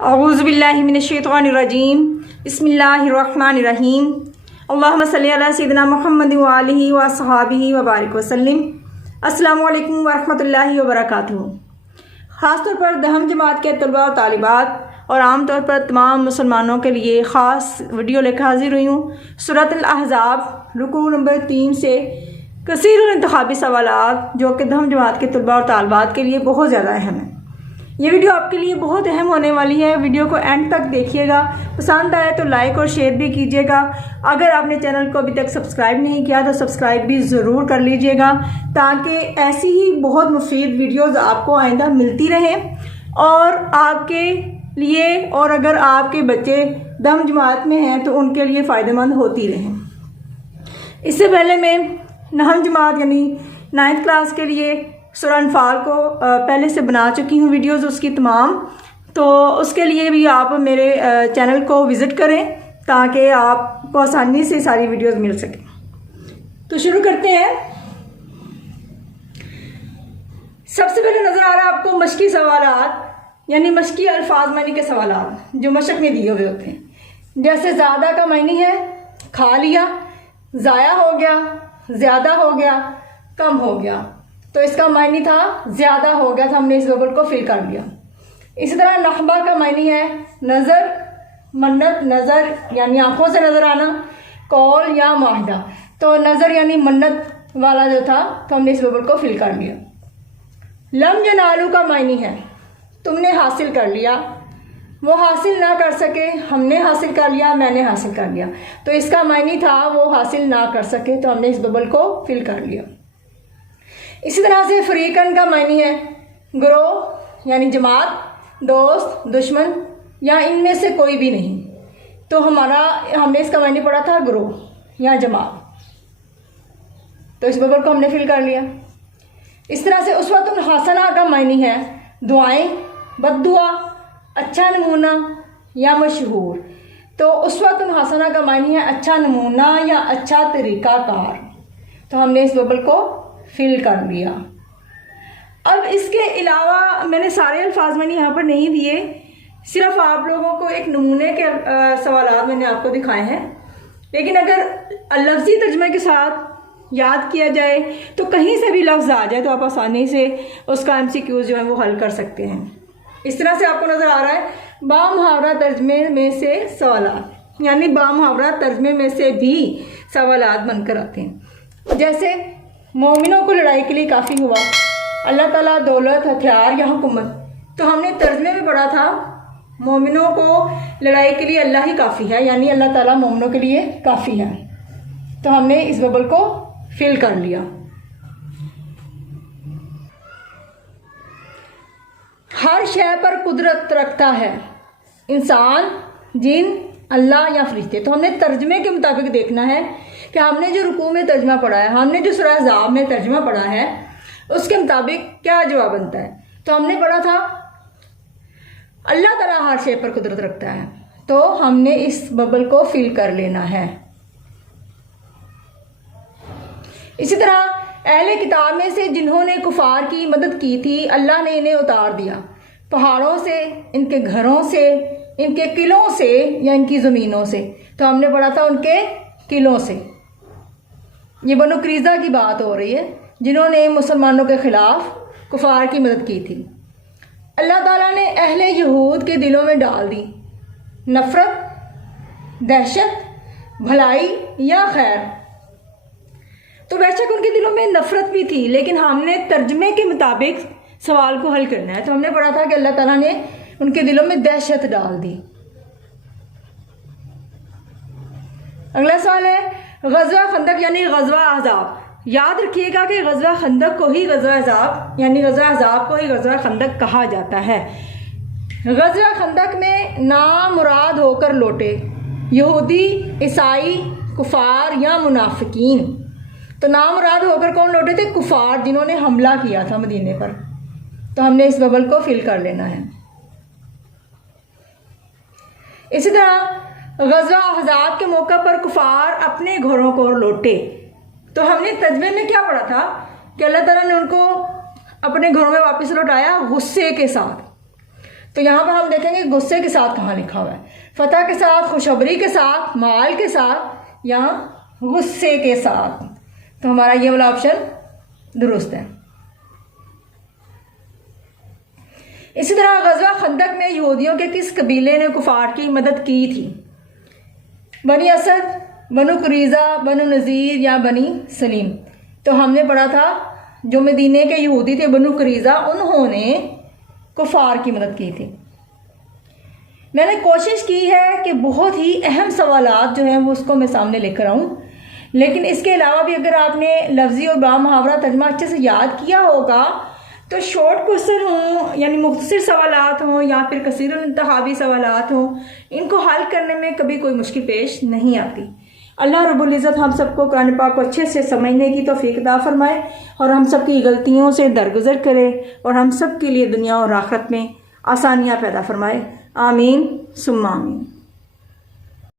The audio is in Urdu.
اعوذ باللہ من الشیطان الرجیم بسم اللہ الرحمن الرحیم اللہم صلی علی سیدنا محمد وآلہ وصحابہ وبارک وسلم۔ السلام علیکم ورحمۃ اللہ وبرکاتہ۔ خاص طور پر دہم جماعت کے طلباء و طالبات اور عام طور پر تمام مسلمانوں کے لیے خاص ویڈیو لے کر حاضر ہوئی ہوں۔ سورۃ الاحزاب رکوع نمبر 3 سے کثیر الانتخابی سوالات جو کہ دہم جماعت کے طلباء اور طالبات کے لیے بہت زیادہ اہم ہیں۔ یہ ویڈیو آپ کے لیے بہت اہم ہونے والی ہے، ویڈیو کو اینڈ تک دیکھیے گا، پسند آئے تو لائک اور شیئر بھی کیجیے گا۔ اگر آپ نے چینل کو ابھی تک سبسکرائب نہیں کیا تو سبسکرائب بھی ضرور کر لیجیے گا تاکہ ایسی ہی بہت مفید ویڈیوز آپ کو آئندہ ملتی رہیں اور آپ کے لیے، اور اگر آپ کے بچے دہم جماعت میں ہیں تو ان کے لیے فائدہ مند ہوتی رہیں۔ اس سے پہلے میں نہم جماعت یعنی 9th کلاس کے لیے سورہ انفال کو پہلے سے بنا چکی ہوں ویڈیوز اس کی تمام، تو اس کے لیے بھی آپ میرے چینل کو وزٹ کریں تاکہ آپ کو آسانی سے ساری ویڈیوز مل سکیں۔ تو شروع کرتے ہیں۔ سب سے پہلے نظر آ رہا ہے آپ کو مشقی سوالات یعنی مشقی الفاظ معنی کے سوالات جو مشق میں دیے ہوئے ہوتے ہیں، جیسے زیادہ کا معنی ہے کھا لیا، ضائع ہو گیا، زیادہ ہو گیا، کم ہو گیا۔ تو اس کا معنی تھا زیادہ ہو گیا، تو ہم نے اس ببل کو فل کر لیا۔ اسی طرح نخبہ کا معنی ہے نظر، منت، نظر یعنی آنکھوں سے نظر آنا، قول یا معاہدہ، تو نظر یعنی منت والا جو تھا تو ہم نے اس ببل کو فل کر لیا۔ لم ینالو کا معنی ہے تم نے حاصل کر لیا، وہ حاصل نہ کر سکے، ہم نے حاصل کر لیا، میں نے حاصل کر لیا، تو اس کا معنی تھا وہ حاصل نہ کر سکے، تو ہم نے اس ببل کو فل کر لیا۔ اسی طرح سے فریقن کا معنی ہے گروہ یعنی جماعت، دوست، دشمن یا ان میں سے کوئی بھی نہیں، تو ہم نے اس کا معنی پڑھا تھا گروہ یا جماعت، تو اس ببل کو ہم نے فل کر لیا۔ اس طرح سے اسوۃ حسنہ کا معنی ہے دعائیں، بد دعا، اچھا نمونہ یا مشہور، تو اسوۃ حسنہ کا معنی ہے اچھا نمونہ یا اچھا طریقہ کار، تو ہم نے اس ببل کو فل کر لیا۔ اب اس کے علاوہ میں نے سارے الفاظ میں نے یہاں پر نہیں دیے، صرف آپ لوگوں کو ایک نمونے کے سوالات میں نے آپ کو دکھائے ہیں، لیکن اگر لفظی ترجمے کے ساتھ یاد کیا جائے تو کہیں سے بھی لفظ آ جائے تو آپ آسانی سے اس کا MCQs جو ہے وہ حل کر سکتے ہیں۔ اس طرح سے آپ کو نظر آ رہا ہے بامحاورہ ترجمے میں سے سوالات یعنی بامحاورہ ترجمے میں سے بھی سوالات بن کر آتے ہیں، جیسے مومنوں کو لڑائی کے لیے کافی ہوا، اللہ تعالیٰ دولت، ہتھیار یا حکومت، تو ہم نے ترجمے میں پڑھا تھا مومنوں کو لڑائی کے لیے اللہ ہی کافی ہے، یعنی اللہ تعالیٰ مومنوں کے لیے کافی ہے، تو ہم نے اس ببل کو فل کر لیا۔ ہر شے پر قدرت رکھتا ہے، انسان، جن، اللہ یا فرشتے، تو ہم نے ترجمے کے مطابق دیکھنا ہے کہ ہم نے جو رکوع میں ترجمہ پڑھا ہے، ہم نے جو سورہ احزاب میں ترجمہ پڑھا ہے اس کے مطابق کیا جواب بنتا ہے۔ تو ہم نے پڑھا تھا اللہ تعالیٰ ہر شے پر قدرت رکھتا ہے، تو ہم نے اس ببل کو فل کر لینا ہے۔ اسی طرح اہل کتاب میں سے جنہوں نے کفار کی مدد کی تھی اللہ نے انہیں اتار دیا، پہاڑوں سے، ان کے گھروں سے، ان کے قلعوں سے یا ان کی زمینوں سے، تو ہم نے پڑھا تھا ان کے قلعوں سے۔ یہ بنو قریظہ کی بات ہو رہی ہے جنہوں نے مسلمانوں کے خلاف کفار کی مدد کی تھی۔ اللہ تعالیٰ نے اہل یہود کے دلوں میں ڈال دی نفرت، دہشت، بھلائی یا خیر، تو بے شک ان کے دلوں میں نفرت بھی تھی، لیکن ہم نے ترجمے کے مطابق سوال کو حل کرنا ہے، تو ہم نے پڑھا تھا کہ اللہ تعالیٰ نے ان کے دلوں میں دہشت ڈال دی۔ اگلا سوال ہے غزوہ خندق یعنی غزوہ احزاب۔ یاد رکھیے گا کہ غزوہ خندق کو ہی غزوہ احزاب یعنی غزوہ احزاب کو ہی غزوہ خندق کہا جاتا ہے۔ غزوہ خندق میں نامراد ہو کر لوٹے یہودی، عیسائی، کفار یا منافقین، تو نامراد ہو کر کون لوٹے تھے؟ کفار، جنہوں نے حملہ کیا تھا مدینے پر، تو ہم نے اس ببل کو فل کر لینا ہے۔ اسی طرح غزوہ احزاب کے موقع پر کفار اپنے گھروں کو لوٹے، تو ہم نے ترجمے میں کیا پڑھا تھا کہ اللہ تعالیٰ نے ان کو اپنے گھروں میں واپس لوٹایا غصے کے ساتھ، تو یہاں پر ہم دیکھیں گے غصے کے ساتھ کہاں لکھا ہوا ہے، فتح کے ساتھ، خوشخبری کے ساتھ، مال کے ساتھ، یا غصے کے ساتھ. تو ہمارا یہ والا آپشن درست ہے. اسی طرح غزوہ خندق میں یہودیوں کے کس قبیلے نے کفار کی مدد کی تھی؟ بنی اسد، بنو قریظہ، بنو نذیر یا بنی سلیم؟ تو ہم نے پڑھا تھا جو مدینے کے یہودی تھے بنو قریظہ، انہوں نے کفار کی مدد کی تھی. میں نے کوشش کی ہے کہ بہت ہی اہم سوالات جو ہیں وہ اس کو میں سامنے لے کر آؤں، لیکن اس کے علاوہ بھی اگر آپ نے لفظی اور با محاورہ ترجمہ اچھے سے یاد کیا ہوگا تو شارٹ کوسچن ہوں یعنی مختصر سوالات ہوں یا پھر کثیر الانتخابی سوالات ہوں، ان کو حل کرنے میں کبھی کوئی مشکل پیش نہیں آتی. اللہ رب العزت ہم سب کو قرآن پاک کو اچھے سے سمجھنے کی توفیق عطا فرمائے اور ہم سب کی غلطیوں سے درگزر کرے اور ہم سب کے لیے دنیا اور آخرت میں آسانیاں پیدا فرمائے. آمین ثم آمین.